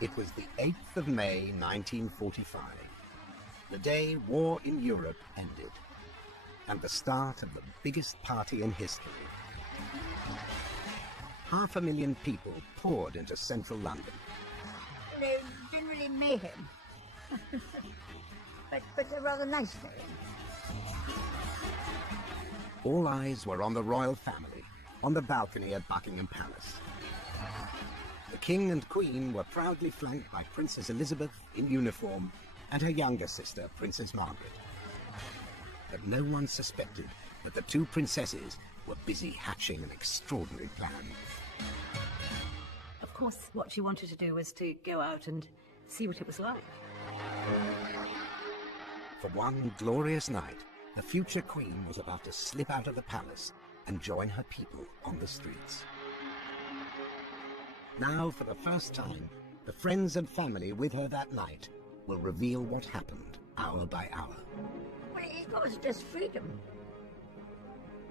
It was the 8th of May, 1945, the day war in Europe ended, and the start of the biggest party in history. 500,000 people poured into central London. They didn't really mayhem, but they're rather nice mayhem. All eyes were on the royal family, on the balcony at Buckingham Palace. The King and Queen were proudly flanked by Princess Elizabeth in uniform and her younger sister, Princess Margaret. But no one suspected that the two princesses were busy hatching an extraordinary plan. Of course, what she wanted to do was to go out and see what it was like. For one glorious night, the future Queen was about to slip out of the palace and join her people on the streets. Now, for the first time, the friends and family with her that night will reveal what happened hour by hour. Well, it was just freedom.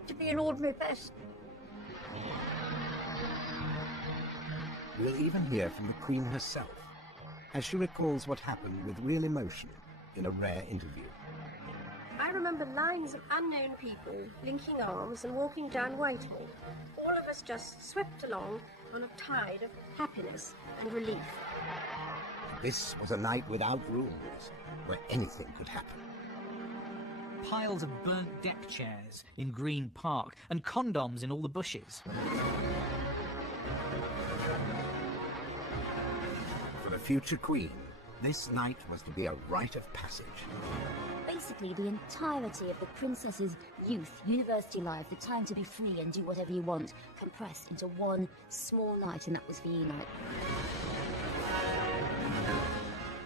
To be an ordinary person. We'll even hear from the Queen herself, as she recalls what happened with real emotion in a rare interview. I remember lines of unknown people linking arms and walking down Whitehall. All of us just swept along on a tide of happiness and relief. This was a night without rules, where anything could happen. Piles of burnt deck chairs in Green Park and condoms in all the bushes. For the future Queen, this night was to be a rite of passage. Basically, the entirety of the princess's youth, university life, the time to be free and do whatever you want, compressed into one small night, and that was VE night.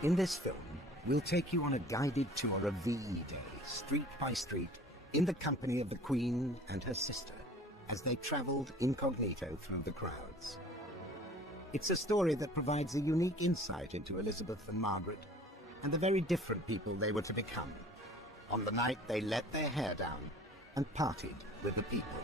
In this film, we'll take you on a guided tour of VE Day, street by street, in the company of the Queen and her sister, as they travelled incognito through the crowds. It's a story that provides a unique insight into Elizabeth and Margaret, and the very different people they were to become, on the night they let their hair down and partied with the people.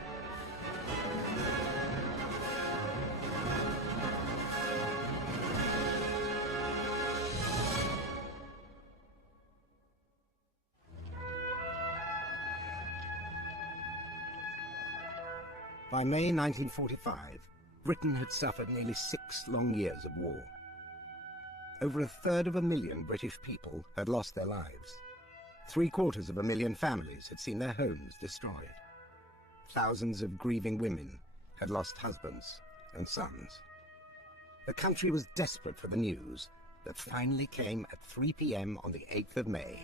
By May 1945, Britain had suffered nearly 6 long years of war. Over 250,000 British people had lost their lives. 750,000 families had seen their homes destroyed. Thousands of grieving women had lost husbands and sons. The country was desperate for the news that finally came at 3 p.m. on the 8th of May.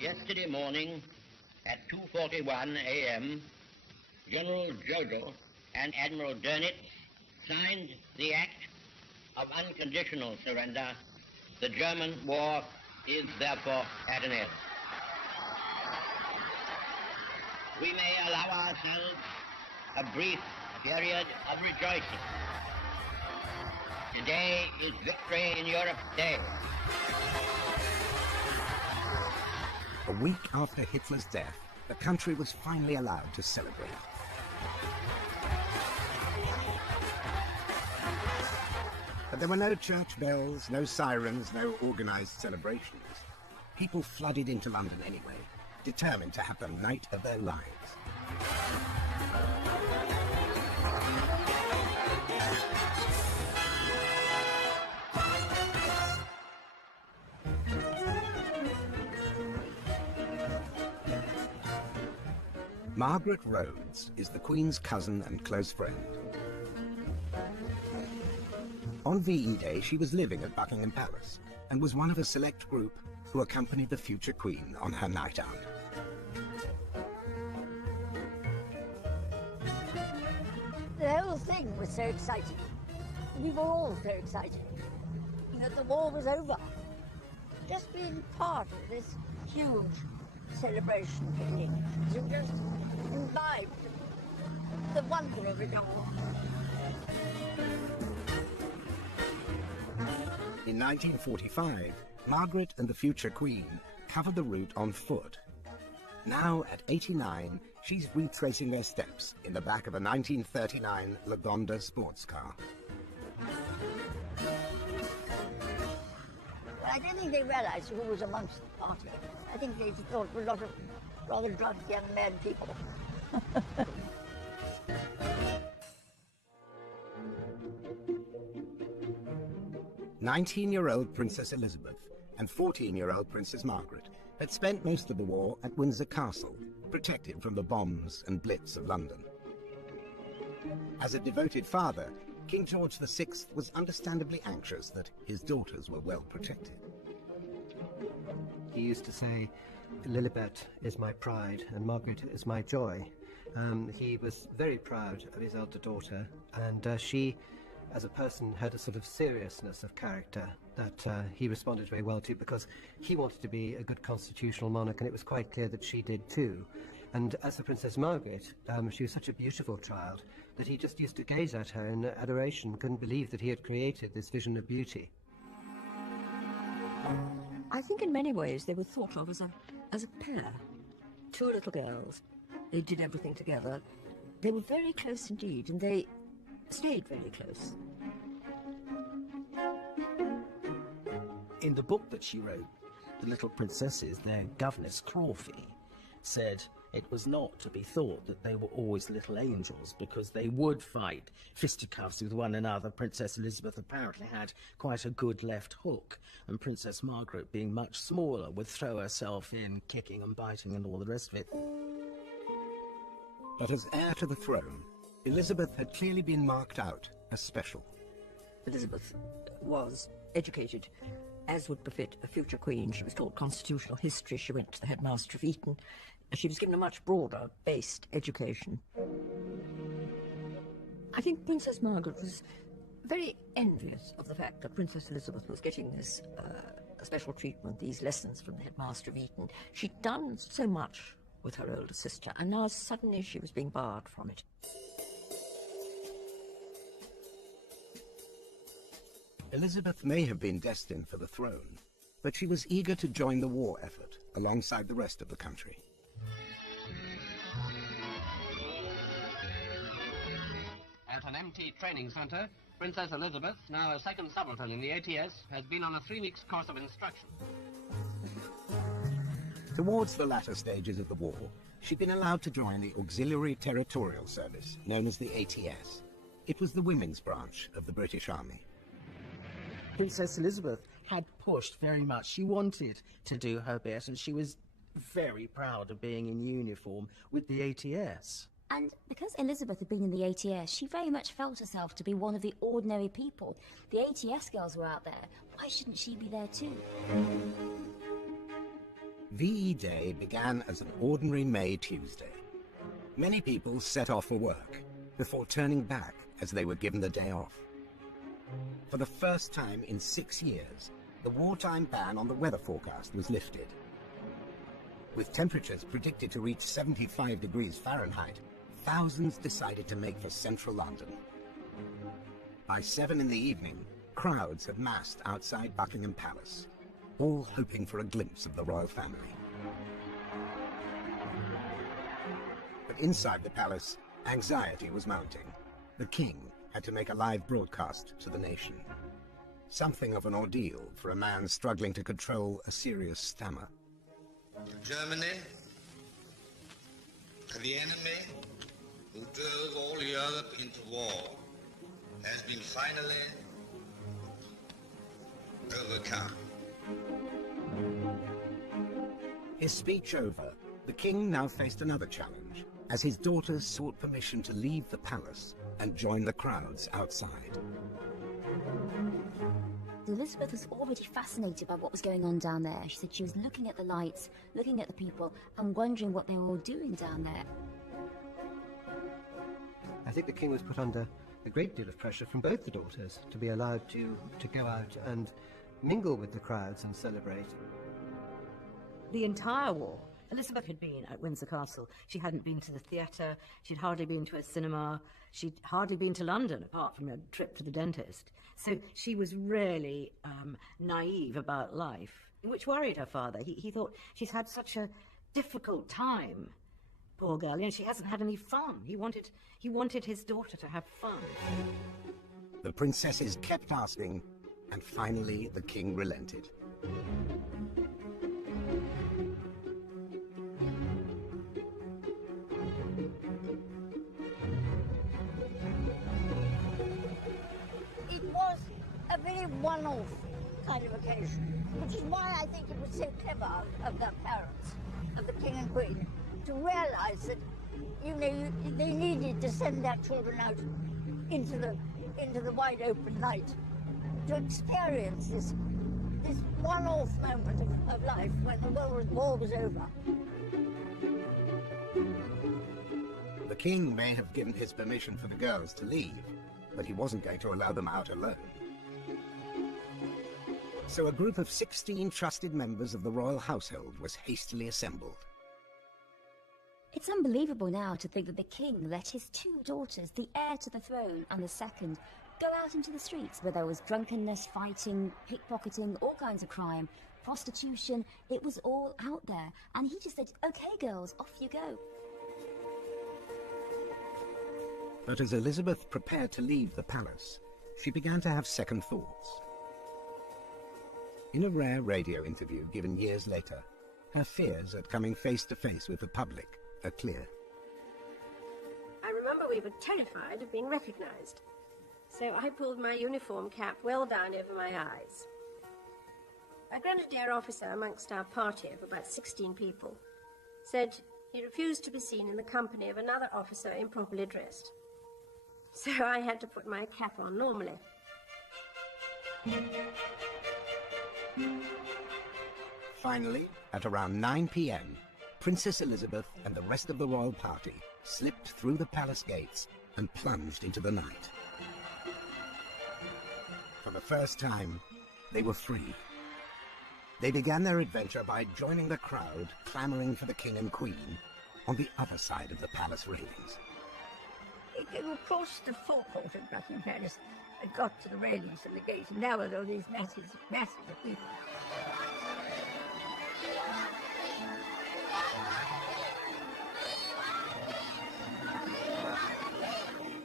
Yesterday morning, at 2:41 a.m., General Jodl and Admiral Dönitz signed the act of unconditional surrender. The German war is therefore at an end. We may allow ourselves a brief period of rejoicing. Today is Victory in Europe Day. A week after Hitler's death, the country was finally allowed to celebrate. But there were no church bells, no sirens, no organised celebrations. People flooded into London anyway, determined to have the night of their lives. Margaret Rhodes is the Queen's cousin and close friend. On VE Day, she was living at Buckingham Palace and was one of a select group who accompanied the future Queen on her night out. The whole thing was so exciting. We were all so excited that the war was over. Just being part of this huge celebration thing, to just imbibe the wonder of it all. In 1945, Margaret and the future Queen covered the route on foot. Now, at 89, she's retracing their steps in the back of a 1939 Lagonda sports car. I don't think they realised who was amongst the party. I think they thought were a lot of rather drunk young mad people. 19-year-old Princess Elizabeth and 14-year-old Princess Margaret had spent most of the war at Windsor Castle, protected from the bombs and blitz of London. As a devoted father, King George VI was understandably anxious that his daughters were well protected. He used to say, "Lilibet is my pride and Margaret is my joy." He was very proud of his elder daughter, and she, as a person, had a sort of seriousness of character that he responded very well to, because he wanted to be a good constitutional monarch, and it was quite clear that she did too. And as for Princess Margaret, she was such a beautiful child that he just used to gaze at her in adoration, couldn't believe that he had created this vision of beauty. I think in many ways they were thought of as a pair. Two little girls. They did everything together. They were very close indeed, and they stayed very close. In the book that she wrote, The Little Princesses, their governess, Crawfie, said it was not to be thought that they were always little angels, because they would fight fisticuffs with one another. Princess Elizabeth apparently had quite a good left hook, and Princess Margaret, being much smaller, would throw herself in, kicking and biting and all the rest of it. But as heir to the throne, Elizabeth had clearly been marked out as special. Elizabeth was educated, as would befit a future queen. She was taught constitutional history. She went to the headmaster of Eton. She was given a much broader-based education. I think Princess Margaret was very envious of the fact that Princess Elizabeth was getting this special treatment, these lessons from the headmaster of Eton. She'd done so much with her older sister, and now suddenly she was being barred from it. Elizabeth may have been destined for the throne, but she was eager to join the war effort alongside the rest of the country. At an MT training centre, Princess Elizabeth, now a second subaltern in the ATS, has been on a 3-week course of instruction. Towards the latter stages of the war, she'd been allowed to join the Auxiliary Territorial Service, known as the ATS. It was the women's branch of the British Army. Princess Elizabeth had pushed very much. She wanted to do her bit, and she was very proud of being in uniform with the ATS. And because Elizabeth had been in the ATS, she very much felt herself to be one of the ordinary people. The ATS girls were out there. Why shouldn't she be there too? VE Day began as an ordinary May Tuesday. Many people set off for work before turning back as they were given the day off. For the first time in 6 years, the wartime ban on the weather forecast was lifted. With temperatures predicted to reach 75 degrees Fahrenheit, thousands decided to make for central London. By 7 in the evening, crowds had massed outside Buckingham Palace, all hoping for a glimpse of the royal family. But inside the palace, anxiety was mounting. The king had to make a live broadcast to the nation. Something of an ordeal for a man struggling to control a serious stammer. Germany, the enemy who drove all Europe into war, has been finally overcome. His speech over, the king now faced another challenge, as his daughters sought permission to leave the palace and join the crowds outside. Elizabeth was already fascinated by what was going on down there. She said she was looking at the lights, looking at the people, and wondering what they were all doing down there. I think the king was put under a great deal of pressure from both the daughters to be allowed to go out and mingle with the crowds and celebrate. The entire war, Elizabeth had been at Windsor Castle. She hadn't been to the theatre, she'd hardly been to a cinema, she'd hardly been to London apart from a trip to the dentist. So she was really naive about life, which worried her father. He thought she's had such a difficult time. Poor girl, and she hasn't had any fun. He wanted his daughter to have fun. The princesses kept asking, and finally the king relented. It was a very one-off kind of occasion, which is why I think it was so clever of the parents, of the king and queen, to realise that, you know, they needed to send their children out into the wide open night to experience this one-off moment of life when the war was over. The king may have given his permission for the girls to leave, but he wasn't going to allow them out alone. So a group of 16 trusted members of the royal household was hastily assembled. It's unbelievable now to think that the king let his two daughters, the heir to the throne and the second, go out into the streets where there was drunkenness, fighting, pickpocketing, all kinds of crime, prostitution. It was all out there. And he just said, "Okay, girls, off you go." But as Elizabeth prepared to leave the palace, she began to have second thoughts. In a rare radio interview given years later, her fears at coming face to face with the public are clear. I remember we were terrified of being recognised, so I pulled my uniform cap well down over my eyes. A grenadier officer amongst our party of about 16 people said he refused to be seen in the company of another officer improperly dressed. So I had to put my cap on normally. Finally, at around 9 p.m, Princess Elizabeth and the rest of the royal party slipped through the palace gates and plunged into the night. For the first time, they were free. They began their adventure by joining the crowd clamouring for the king and queen on the other side of the palace railings. They were across the forecourt of Buckingham Palace and got to the railings of the gate, and now there were these masses of people.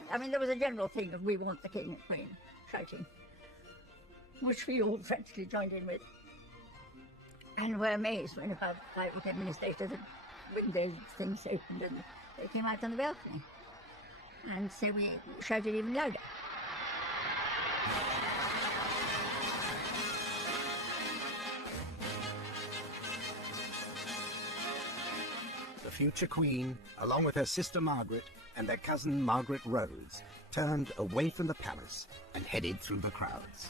I mean, there was a general thing of "we want the king and queen" shouting, which we all frantically joined in with. And were amazed when about 5 or 10 minutes later the window things opened and they came out on the balcony. And so we shouted even louder. The future queen, along with her sister Margaret and their cousin Margaret Rose, turned away from the palace and headed through the crowds.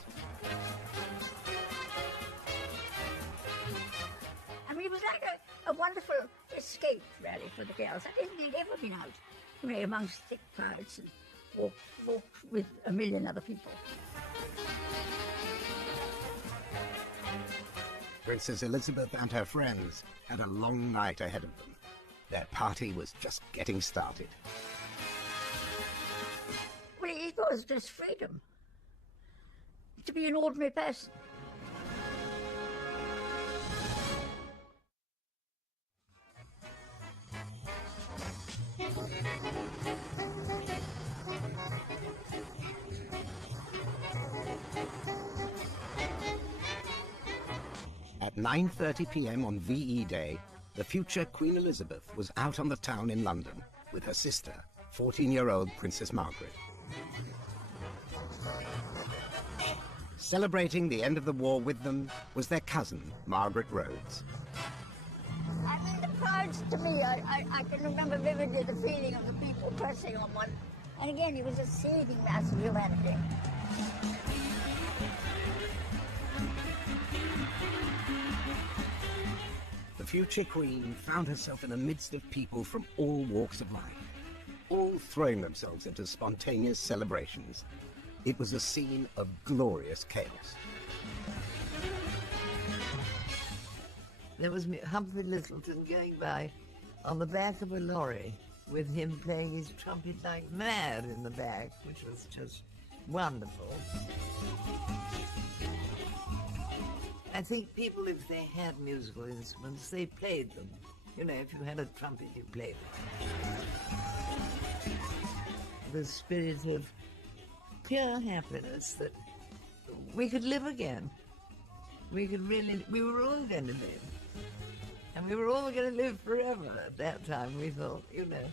I mean, it was like a wonderful escape, really, for the girls. I didn't think they'd ever been out, you know, amongst thick crowds and walked with a million other people. Princess Elizabeth and her friends had a long night ahead of them. Their party was just getting started. Well, it was just freedom. To be an ordinary person. At 9:30 p.m. on VE Day, the future Queen Elizabeth was out on the town in London with her sister, 14-year-old Princess Margaret. Celebrating the end of the war with them was their cousin, Margaret Rhodes. I mean, the crowds, to me, I can remember vividly the feeling of the people pressing on one. And again, it was a seething mass of humanity. The future queen found herself in the midst of people from all walks of life, all throwing themselves into spontaneous celebrations. It was a scene of glorious chaos. There was Humphrey Lyttelton going by on the back of a lorry with him playing his trumpet like mad in the back, which was just wonderful. I think people, if they had musical instruments, they played them. You know, if you had a trumpet, you played it. The spirit of pure happiness that we could live again. We were all going to live. And we were all going to live forever at that time, we thought, you know.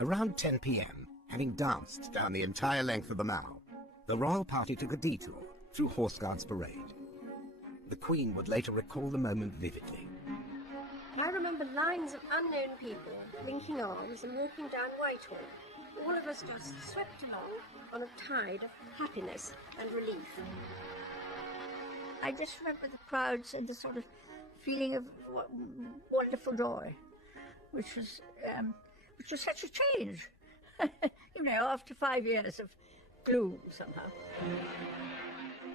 Around 10 p.m., having danced down the entire length of the Mall, the royal party took a detour through Horse Guards Parade. The Queen would later recall the moment vividly. I remember lines of unknown people linking arms and walking down Whitehall, all of us just swept along on a tide of happiness and relief. I just remember the crowds and the sort of feeling of wonderful joy, which was such a change, you know, after 5 years of gloom somehow.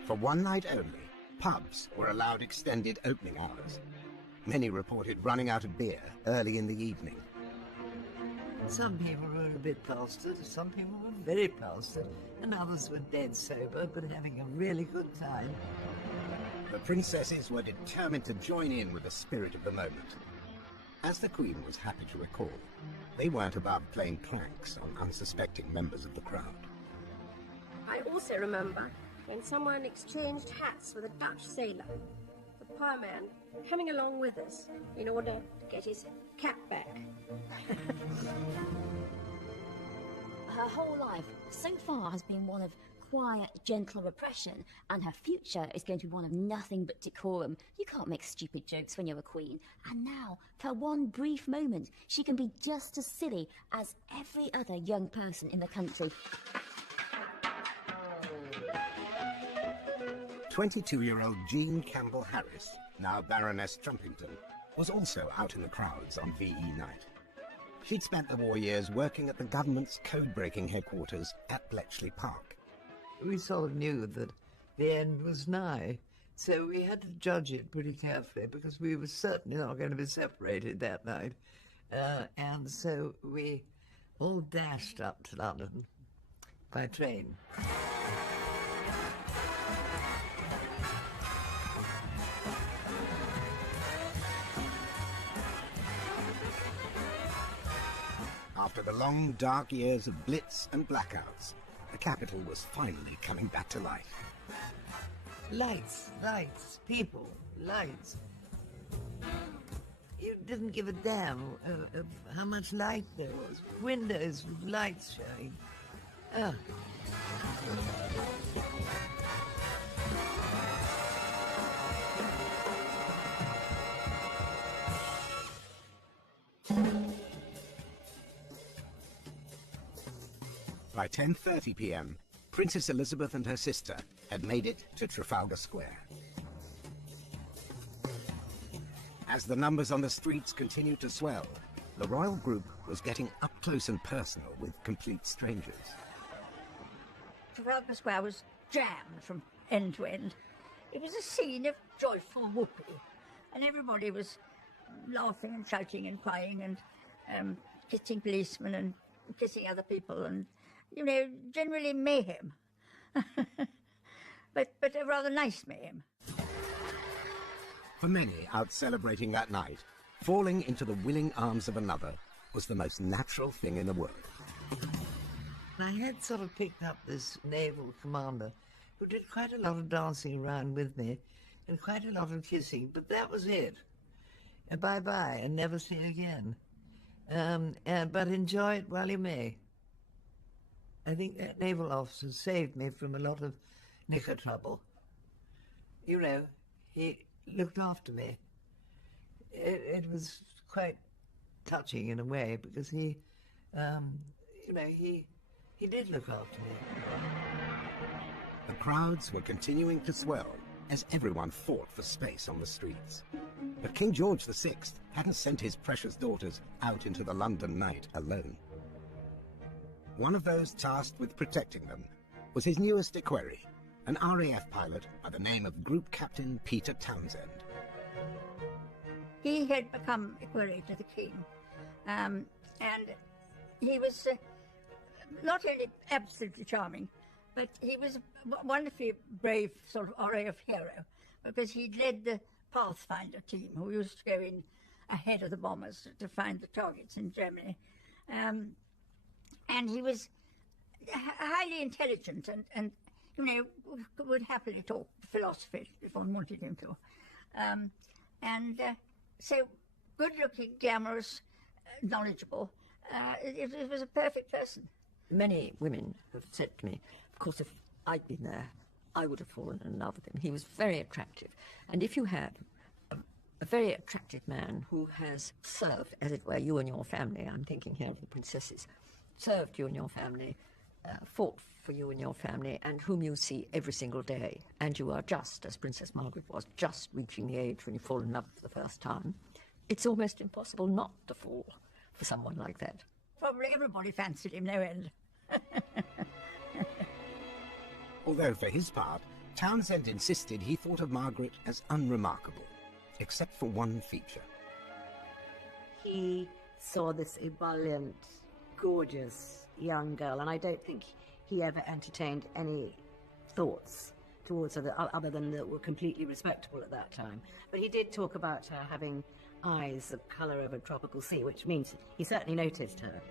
For one night only, pubs were allowed extended opening hours. Many reported running out of beer early in the evening. Some people were a bit plastered, some people were very plastered, and others were dead sober, but having a really good time. The princesses were determined to join in with the spirit of the moment. As the Queen was happy to recall, they weren't above playing pranks on unsuspecting members of the crowd. I also remember when someone exchanged hats with a Dutch sailor, the poor man coming along with us in order to get his cap back. Her whole life so far has been one of quiet, gentle repression, and her future is going to be one of nothing but decorum. You can't make stupid jokes when you're a queen. And now, for one brief moment, she can be just as silly as every other young person in the country. 22-year-old Jean Campbell Harris, now Baroness Trumpington, was also out in the crowds on VE night. She'd spent the war years working at the government's code-breaking headquarters at Bletchley Park. We sort of knew that the end was nigh, so we had to judge it pretty carefully because we were certainly not going to be separated that night. And so we all dashed up to London by train. After the long, dark years of blitz and blackouts, the capital was finally coming back to life. Lights, lights, people, lights. You didn't give a damn of how much light there was. Windows with lights showing. Ah. By 10:30 p.m., Princess Elizabeth and her sister had made it to Trafalgar Square. As the numbers on the streets continued to swell, the royal group was getting up close and personal with complete strangers. Trafalgar Square was jammed from end to end. It was a scene of joyful whoopee, and everybody was laughing and shouting and crying and kissing policemen and kissing other people and, you know, generally mayhem. but a rather nice mayhem. For many out celebrating that night, falling into the willing arms of another was the most natural thing in the world. I had sort of picked up this naval commander who did quite a lot of dancing around with me and quite a lot of kissing, but that was it. Bye-bye, and never see again. But enjoy it while you may. I think that naval officer saved me from a lot of knicker trouble. You know, he looked after me. It was quite touching in a way because he, you know, he did look after me. The crowds were continuing to swell as everyone fought for space on the streets. But King George VI hadn't sent his precious daughters out into the London night alone. One of those tasked with protecting them was his newest equerry, an RAF pilot by the name of Group Captain Peter Townsend. He had become equerry to the king, and he was not only absolutely charming, But he was a wonderfully brave sort of RAF hero, because he'd led the Pathfinder team, who used to go in ahead of the bombers to find the targets in Germany. And he was highly intelligent and would happily talk philosophy if one wanted him to. So good-looking, glamorous, knowledgeable. It was a perfect person. Many women have said to me, of course, if I'd been there, I would have fallen in love with him. He was very attractive. And if you had a very attractive man who has served, as it were, you and your family, I'm thinking here of the princesses, served you and your family, fought for you and your family, and whom you see every single day, and you are just, as Princess Margaret was, just reaching the age when you fall in love for the first time, it's almost impossible not to fall for someone like that. Probably everybody fancied him no end. Although for his part, Townsend insisted he thought of Margaret as unremarkable, except for one feature. He saw this ebullient, gorgeous young girl, and I don't think he ever entertained any thoughts towards her other than that were completely respectable at that time. But he did talk about her having eyes the colour of a tropical sea, which means he certainly noticed her.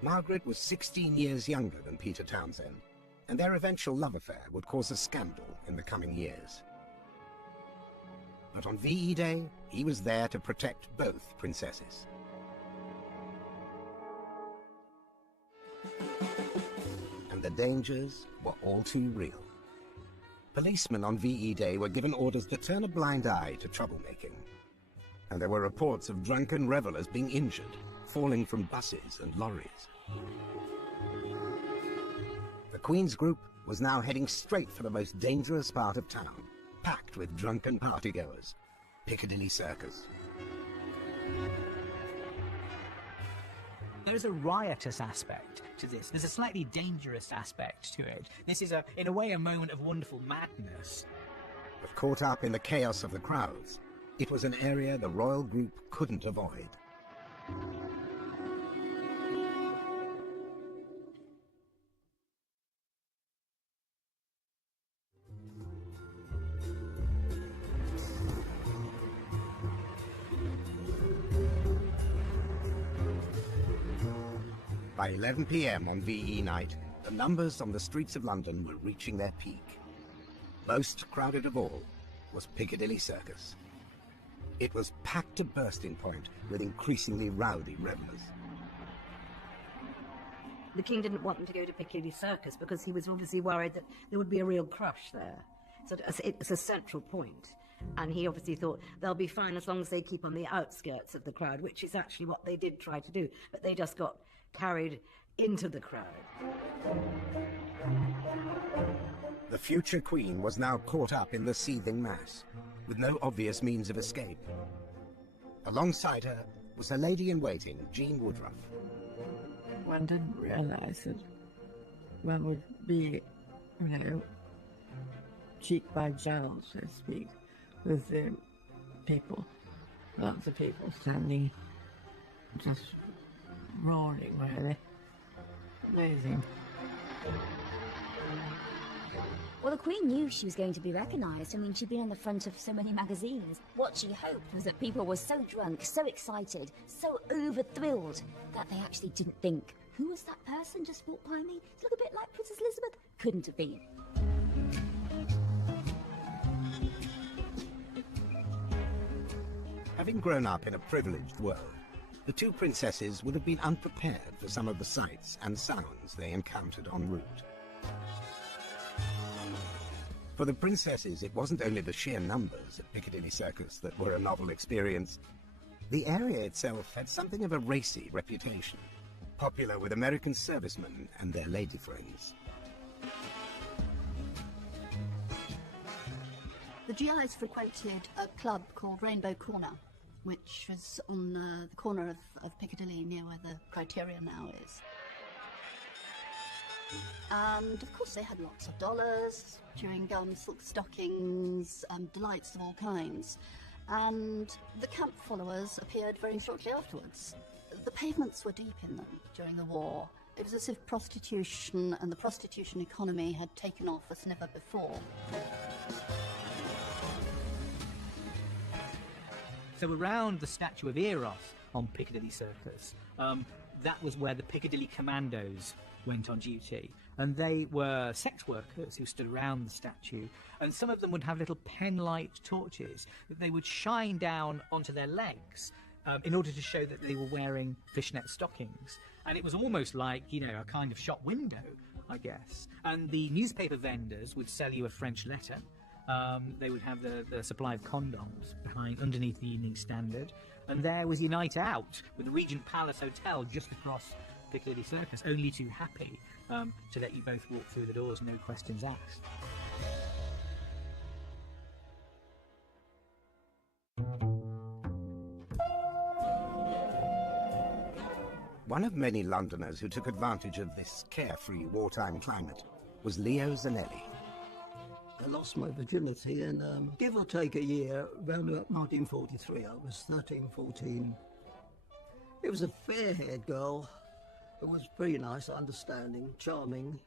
Margaret was 16 years younger than Peter Townsend, and their eventual love affair would cause a scandal in the coming years. But on VE Day, he was there to protect both princesses. And the dangers were all too real. Policemen on VE Day were given orders to turn a blind eye to troublemaking. And there were reports of drunken revelers being injured, falling from buses and lorries. The Queen's group was now heading straight for the most dangerous part of town, packed with drunken partygoers, Piccadilly Circus. There's a riotous aspect to this. There's a slightly dangerous aspect to it. This is, in a way, a moment of wonderful madness. But caught up in the chaos of the crowds, it was an area the royal group couldn't avoid. By 11 p.m. on VE night, the numbers on the streets of London were reaching their peak. Most crowded of all was Piccadilly Circus. It was packed to bursting point with increasingly rowdy revellers. The king didn't want them to go to Piccadilly Circus because he was obviously worried that there would be a real crush there. So it's a central point. And he obviously thought they'll be fine as long as they keep on the outskirts of the crowd, which is actually what they did try to do. But they just got carried into the crowd. The future queen was now caught up in the seething mass, with no obvious means of escape. Alongside her was her lady-in-waiting, Jean Woodruff. One didn't realise that one would be, cheek by jowl, so to speak, with the people, lots of people standing, just roaring, really. Amazing. Well, the Queen knew she was going to be recognised. I mean, she'd been on the front of so many magazines. What she hoped was that people were so drunk, so excited, so over-thrilled that they actually didn't think, who was that person just walked by me? It's a little bit like Princess Elizabeth. Couldn't have been. Having grown up in a privileged world, the two princesses would have been unprepared for some of the sights and sounds they encountered en route. For the princesses, it wasn't only the sheer numbers at Piccadilly Circus that were a novel experience. The area itself had something of a racy reputation, popular with American servicemen and their lady friends. The GIs frequented a club called Rainbow Corner, which was on the corner of Piccadilly, near where the Criterion now is. And of course they had lots of dollars, chewing gum, silk stockings, delights of all kinds. And the camp followers appeared very shortly afterwards. The pavements were deep in them during the war. It was as if prostitution and the prostitution economy had taken off as never before. So around the statue of Eros on Piccadilly Circus, that was where the Piccadilly Commandos went on duty. And they were sex workers who stood around the statue. And some of them would have little pen-light torches that they would shine down onto their legs in order to show that they were wearing fishnet stockings. And it was almost like, you know, a kind of shop window, I guess. And the newspaper vendors would sell you a French letter. They would have the supply of condoms underneath the Evening Standard. And there was your night out with the Regent Palace Hotel just across Piccadilly Circus, only too happy to let you both walk through the doors, no questions asked. One of many Londoners who took advantage of this carefree wartime climate was Leo Zanelli. I lost my virginity in, give or take a year, around about 1943. I was 13, 14. It was a fair-haired girl who was pretty nice, understanding, charming.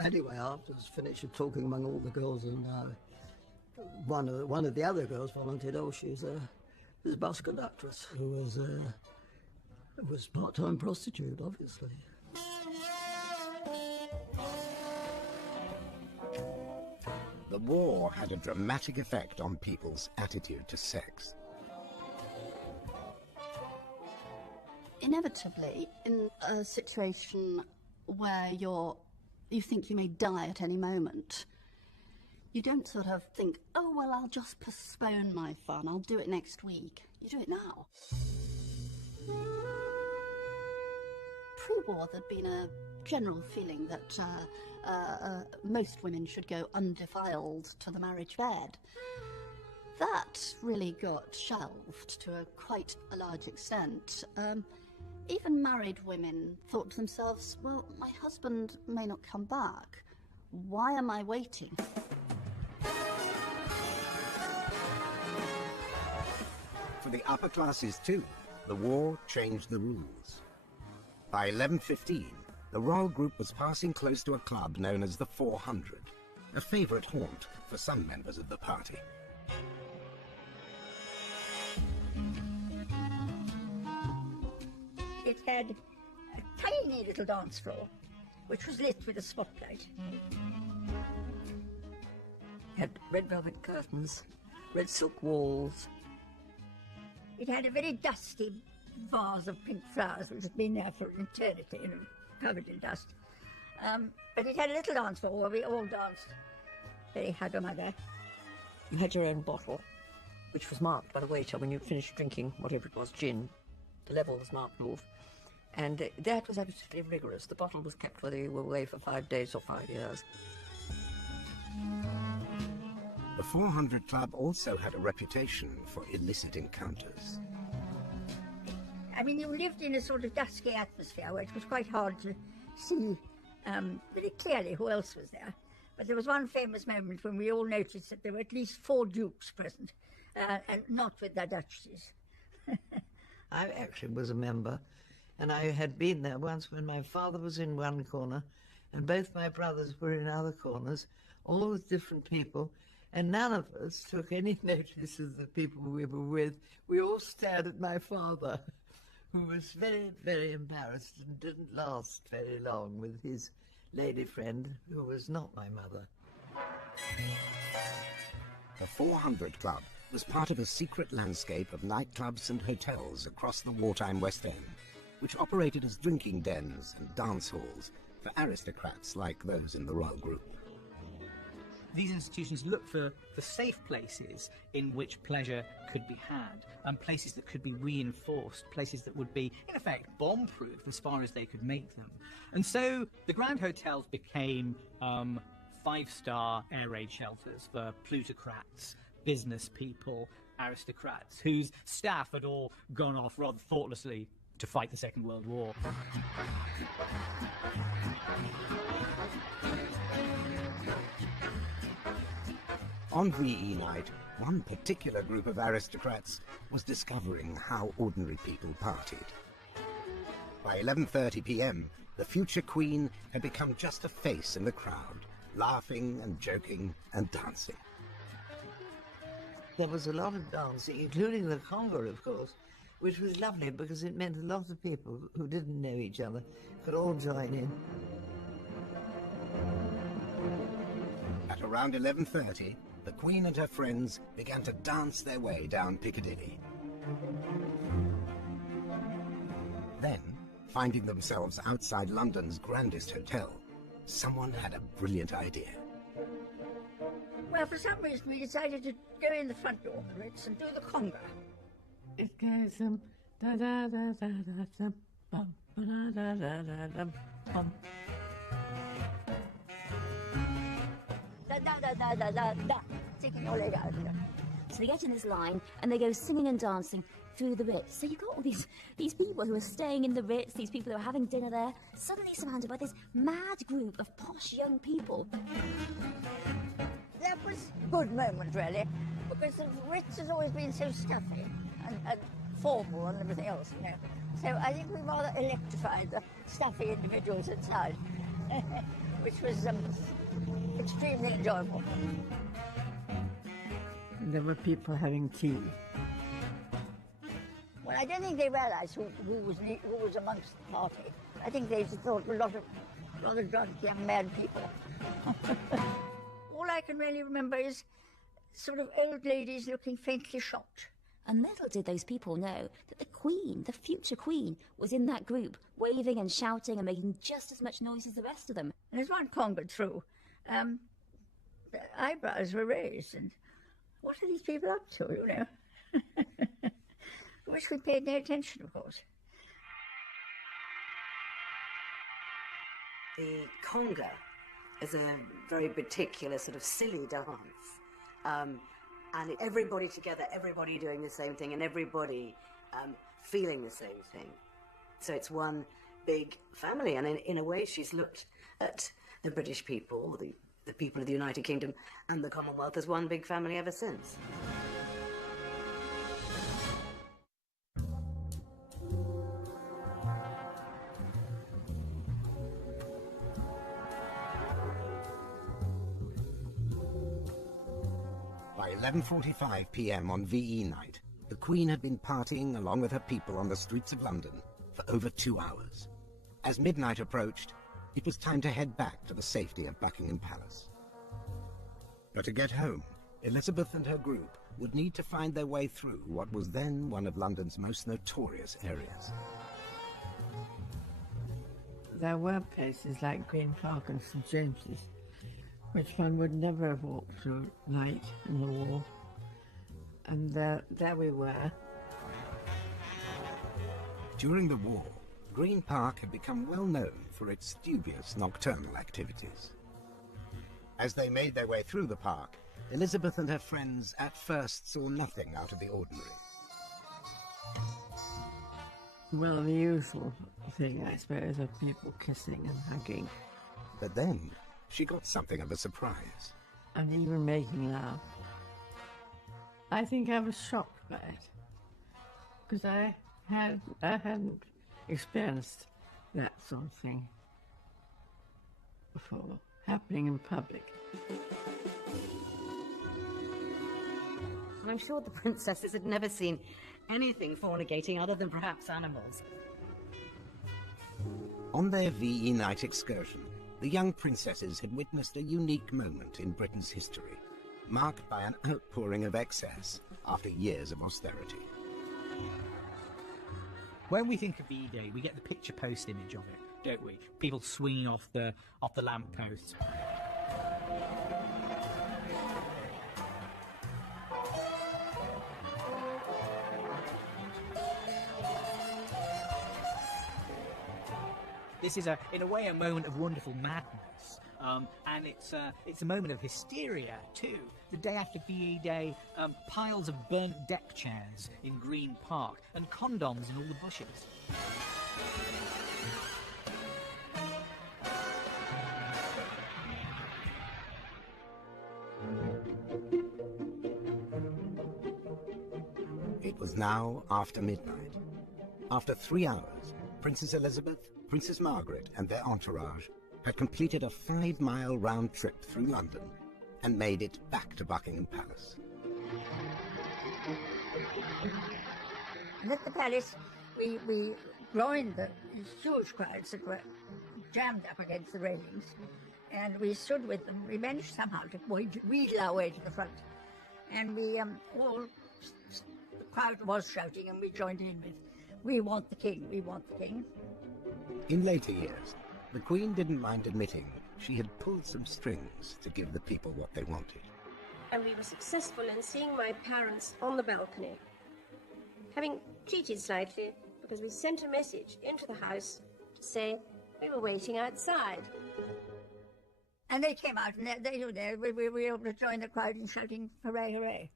Anyway, after I was finished talking among all the girls, and one of the other girls volunteered, oh, she's a bus conductress who was part-time prostitute, obviously. The war had a dramatic effect on people's attitude to sex. Inevitably, in a situation where you think you may die at any moment, you don't sort of think, oh, well, I'll just postpone my fun, I'll do it next week. You do it now. Pre-war, there'd been a general feeling that most women should go undefiled to the marriage bed. That really got shelved to quite a large extent. Even married women thought to themselves, well, my husband may not come back. Why am I waiting? For the upper classes too, the war changed the rules. By 1115, the royal group was passing close to a club known as the 400, a favourite haunt for some members of the party. It had a tiny little dance floor, which was lit with a spotlight. It had red velvet curtains, red silk walls. It had a very dusty vase of pink flowers, which had been there for an eternity and covered in dust. But it had a little dance floor where we all danced very hugger-mugger. You had your own bottle, which was marked by the waiter when you finished drinking whatever it was, gin. The level was marked off. And that was absolutely rigorous. The bottle was kept whether you were away for 5 days or 5 years. The 400 Club also had a reputation for illicit encounters. I mean, you lived in a sort of dusky atmosphere where it was quite hard to see very clearly who else was there. But there was one famous moment when we all noticed that there were at least 4 dukes present, and not with their duchesses. I actually was a member, and I had been there once when my father was in one corner and both my brothers were in other corners, all with different people, and none of us took any notice of the people we were with. We all stared at my father, who was very, very embarrassed and didn't last very long with his lady friend, who was not my mother. The 400 Club was part of a secret landscape of nightclubs and hotels across the wartime West End, which operated as drinking dens and dance halls for aristocrats like those in the royal group. These institutions looked for safe places in which pleasure could be had, and places that could be reinforced, places that would be, in effect, bomb-proof as far as they could make them. And so the Grand Hotels became 5-star air raid shelters for plutocrats, business people, aristocrats, whose staff had all gone off rather thoughtlessly to fight the Second World War. On VE night, one particular group of aristocrats was discovering how ordinary people partied. By 11:30 p.m., the future Queen had become just a face in the crowd, laughing and joking and dancing. There was a lot of dancing, including the conga, of course, which was lovely because it meant a lot of people who didn't know each other could all join in. At around 11:30, the Queen and her friends began to dance their way down Piccadilly. Then, finding themselves outside London's grandest hotel, someone had a brilliant idea. Well, for some reason, we decided to go in the front door, Ritz, and do the conga. It goes da da da da da da bum da da da da da bum. Da da da da da da da. Taking your leg out. So they get in this line and they go singing and dancing through the Ritz. So you've got all these people who are staying in the Ritz, these people who are having dinner there, suddenly surrounded by this mad group of posh young people. That was a good moment, really, because the Ritz has always been so stuffy and formal and everything else, you know. So I think we rather electrified the stuffy individuals inside, which was extremely enjoyable. There were people having tea. Well, I don't think they realised who was amongst the party. I think they just thought a lot of rather drunk young mad people. All I can really remember is sort of old ladies looking faintly shocked. And little did those people know that the Queen, the future Queen, was in that group, waving and shouting and making just as much noise as the rest of them. And as one conquered through, the eyebrows were raised, and what are these people up to, you know? I wish we paid no attention, of course. The conga is a very particular sort of silly dance. And everybody together, everybody doing the same thing, and everybody feeling the same thing. So it's one big family, and in a way she's looked at the British people, the people of the United Kingdom and the Commonwealth as one big family ever since. By 11:45 p.m. on VE night, the Queen had been partying along with her people on the streets of London for over 2 hours. As midnight approached, it was time to head back to the safety of Buckingham Palace. But to get home, Elizabeth and her group would need to find their way through what was then one of London's most notorious areas. There were places like Green Park and St James's, which one would never have walked through at night in the war. And there we were. During the war, Green Park had become well known for its dubious nocturnal activities. As they made their way through the park, Elizabeth and her friends at first saw nothing out of the ordinary. Well, the usual thing, I suppose, of people kissing and hugging. But then she got something of a surprise. And even making love. I think I was shocked by it, because I hadn't experienced that sort of thing before, happening in public. I'm sure the princesses had never seen anything fornicating other than perhaps animals. On their VE night excursion, the young princesses had witnessed a unique moment in Britain's history, marked by an outpouring of excess after years of austerity. When we think of VE Day, we get the picture post image of it, don't we? People swinging off the lampposts. This is, in a way, a moment of wonderful madness, and it's a moment of hysteria too. The day after VE Day, piles of burnt deck chairs in Green Park and condoms in all the bushes. It was now after midnight. After 3 hours, Princess Elizabeth, Princess Margaret and their entourage had completed a 5-mile round trip through London and made it back to Buckingham Palace. And at the palace, we joined the huge crowds that were jammed up against the railings, and we stood with them. We managed somehow to wheedle our way to the front, and we the crowd was shouting, and we joined in with, "We want the king, we want the king." In later years, the Queen didn't mind admitting she had pulled some strings to give the people what they wanted. And we were successful in seeing my parents on the balcony, having cheated slightly because we sent a message into the house to say we were waiting outside. And they came out, and we were able to join the crowd in shouting, "Hooray, hooray."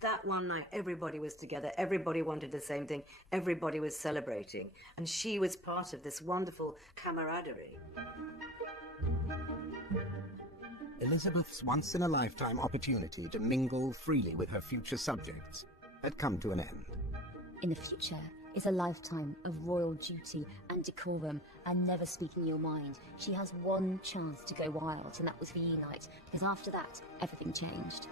That one night, everybody was together, everybody wanted the same thing, everybody was celebrating, and she was part of this wonderful camaraderie. Elizabeth's once-in-a-lifetime opportunity to mingle freely with her future subjects had come to an end. In the future is a lifetime of royal duty and decorum and never speaking your mind. She has one chance to go wild, and that was VE night, because after that, everything changed.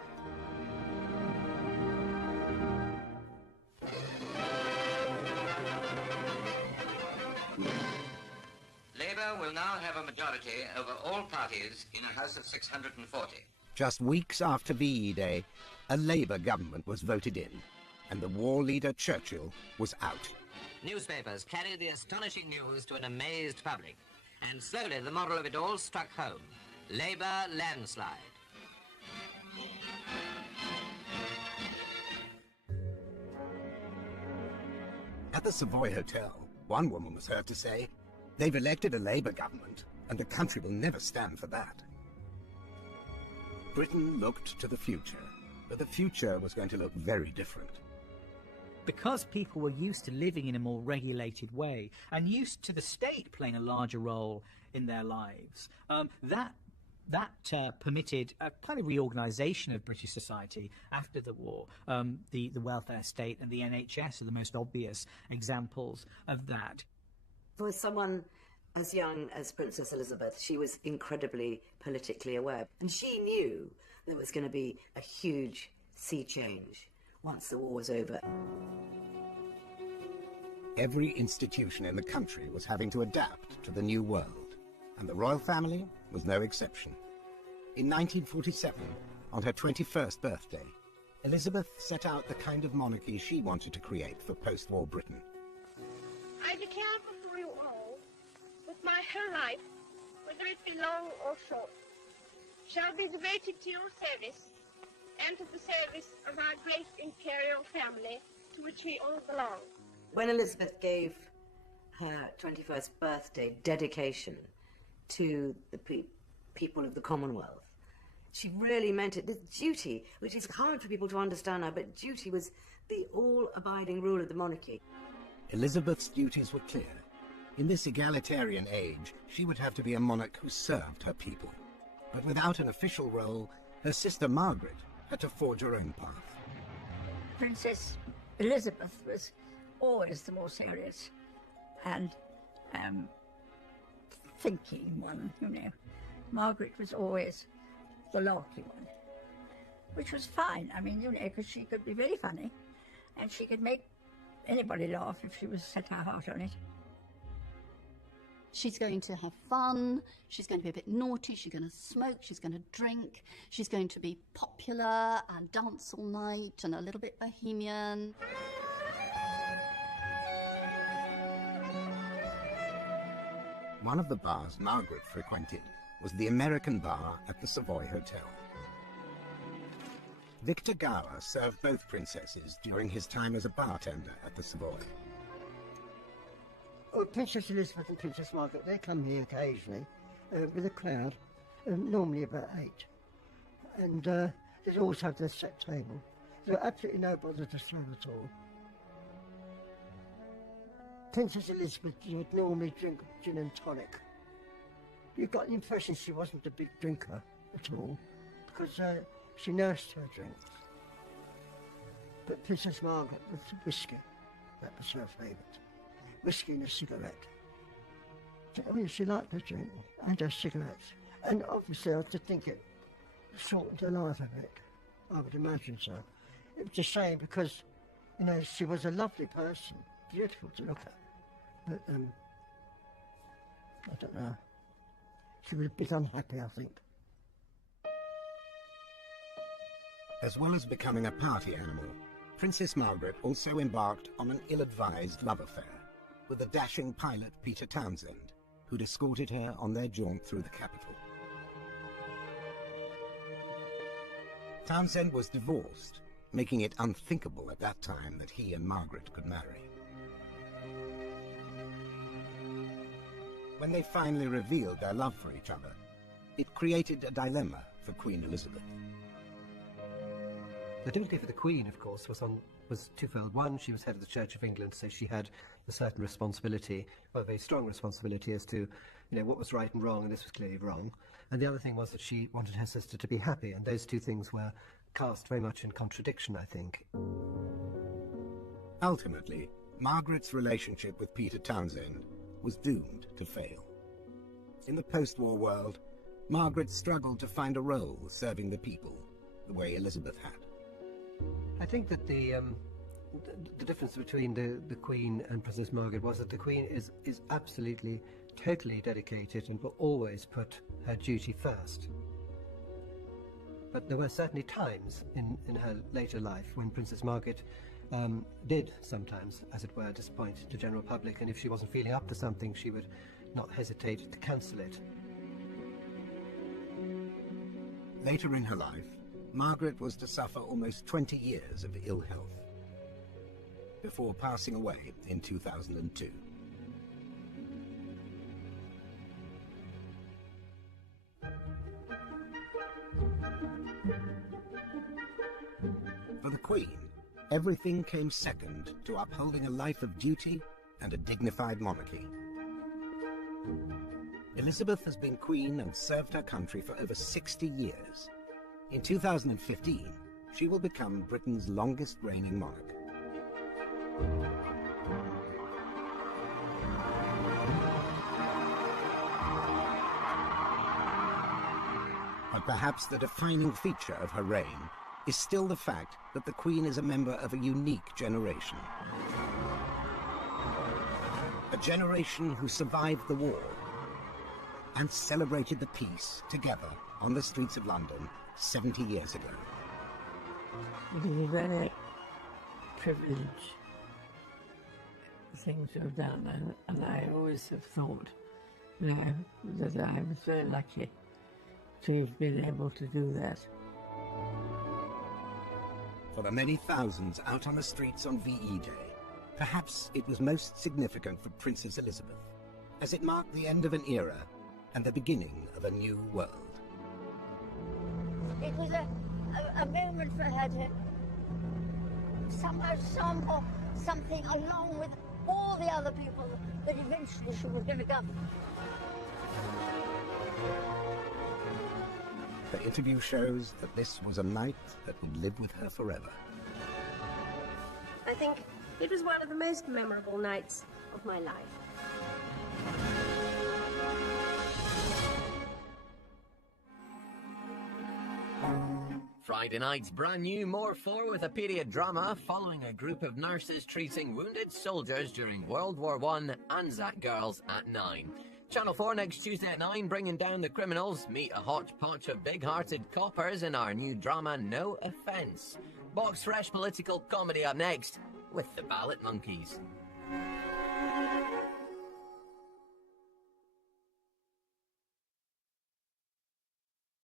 Labour will now have a majority over all parties in a House of 640. Just weeks after VE Day, a Labour government was voted in, and the war leader Churchill was out. Newspapers carried the astonishing news to an amazed public, and slowly the moral of it all struck home. Labour landslide. At the Savoy Hotel, one woman was heard to say, "They've elected a Labour government, and the country will never stand for that." Britain looked to the future, but the future was going to look very different. Because people were used to living in a more regulated way and used to the state playing a larger role in their lives, that permitted a kind of reorganisation of British society after the war. The welfare state and the NHS are the most obvious examples of that. For someone as young as Princess Elizabeth, she was incredibly politically aware, and she knew there was going to be a huge sea change once the war was over. Every institution in the country was having to adapt to the new world, and the royal family was no exception. In 1947, on her 21st birthday, Elizabeth set out the kind of monarchy she wanted to create for post-war Britain. I declare before you all that my whole life, whether it be long or short, shall be devoted to your service and to the service of our great imperial family to which we all belong. When Elizabeth gave her 21st birthday dedication to the people of the Commonwealth, she really meant it. This duty, which is hard for people to understand now, but duty was the all-abiding rule of the monarchy. Elizabeth's duties were clear. In this egalitarian age, she would have to be a monarch who served her people. But without an official role, her sister Margaret had to forge her own path. Princess Elizabeth was always the more serious and thinking one, you know. Margaret was always the larky one, which was fine. I mean, you know, because she could be very funny, and she could make anybody laugh if she was set her heart on it. She's going to have fun, she's going to be a bit naughty, she's going to smoke, she's going to drink, she's going to be popular and dance all night and a little bit bohemian. One of the bars Margaret frequented was the American bar at the Savoy Hotel. Victor Gower served both princesses during his time as a bartender at the Savoy. Oh, Princess Elizabeth and Princess Margaret, they come here occasionally with a crowd, normally about 8. And they always have their set table. There's absolutely no bother to throw at all. Princess Elizabeth would normally drink gin and tonic. You got the impression she wasn't a big drinker at all, because she nursed her drinks. But Princess Margaret was whiskey. That was her favourite. whiskey and a cigarette. So, I mean, she liked the drink and her cigarettes. And obviously I to think it shortened her life a bit. I would imagine so. It was a shame because, you know, she was a lovely person, beautiful to look at. But, I don't know. She was a bit unhappy, I think. As well as becoming a party animal, Princess Margaret also embarked on an ill-advised love affair with the dashing pilot Peter Townsend, who'd escorted her on their jaunt through the capital. Townsend was divorced, making it unthinkable at that time that he and Margaret could marry. When they finally revealed their love for each other, it created a dilemma for Queen Elizabeth. The difficulty for the Queen, of course, was twofold. One, she was head of the Church of England, so she had a certain responsibility, well, a very strong responsibility as to, you know, what was right and wrong, and this was clearly wrong. And the other thing was that she wanted her sister to be happy, and those two things were cast very much in contradiction, I think. Ultimately, Margaret's relationship with Peter Townsend was doomed to fail. In the post-war world, Margaret struggled to find a role serving the people the way Elizabeth had. I think that the difference between the Queen and Princess Margaret was that the Queen is absolutely, totally dedicated and will always put her duty first. But there were certainly times in her later life when Princess Margaret did sometimes, as it were, disappoint the general public, and if she wasn't feeling up to something, she would not hesitate to cancel it. Later in her life, Margaret was to suffer almost 20 years of ill health before passing away in 2002. For the Queen, everything came second to upholding a life of duty and a dignified monarchy. Elizabeth has been Queen and served her country for over 60 years. In 2015, she will become Britain's longest reigning monarch. But perhaps the defining feature of her reign is still the fact that the Queen is a member of a unique generation. A generation who survived the war and celebrated the peace together on the streets of London 70 years ago. It is a very privileged thing to have done, and I always have thought, you know, that I was very lucky to have been able to do that. For the many thousands out on the streets on VE Day, perhaps it was most significant for Princess Elizabeth, as it marked the end of an era and the beginning of a new world. It was a moment for her to somehow sample something along with all the other people that eventually she was going to govern. Her interview shows that this was a night that would live with her forever. I think it was one of the most memorable nights of my life. Friday night's brand new More 4 with a period drama following a group of nurses treating wounded soldiers during World War I, Anzac Girls at 9. Channel 4 next Tuesday at 9, bringing down the criminals. Meet a hodgepodge of big-hearted coppers in our new drama No Offence. Box fresh political comedy up next with the Ballot Monkeys.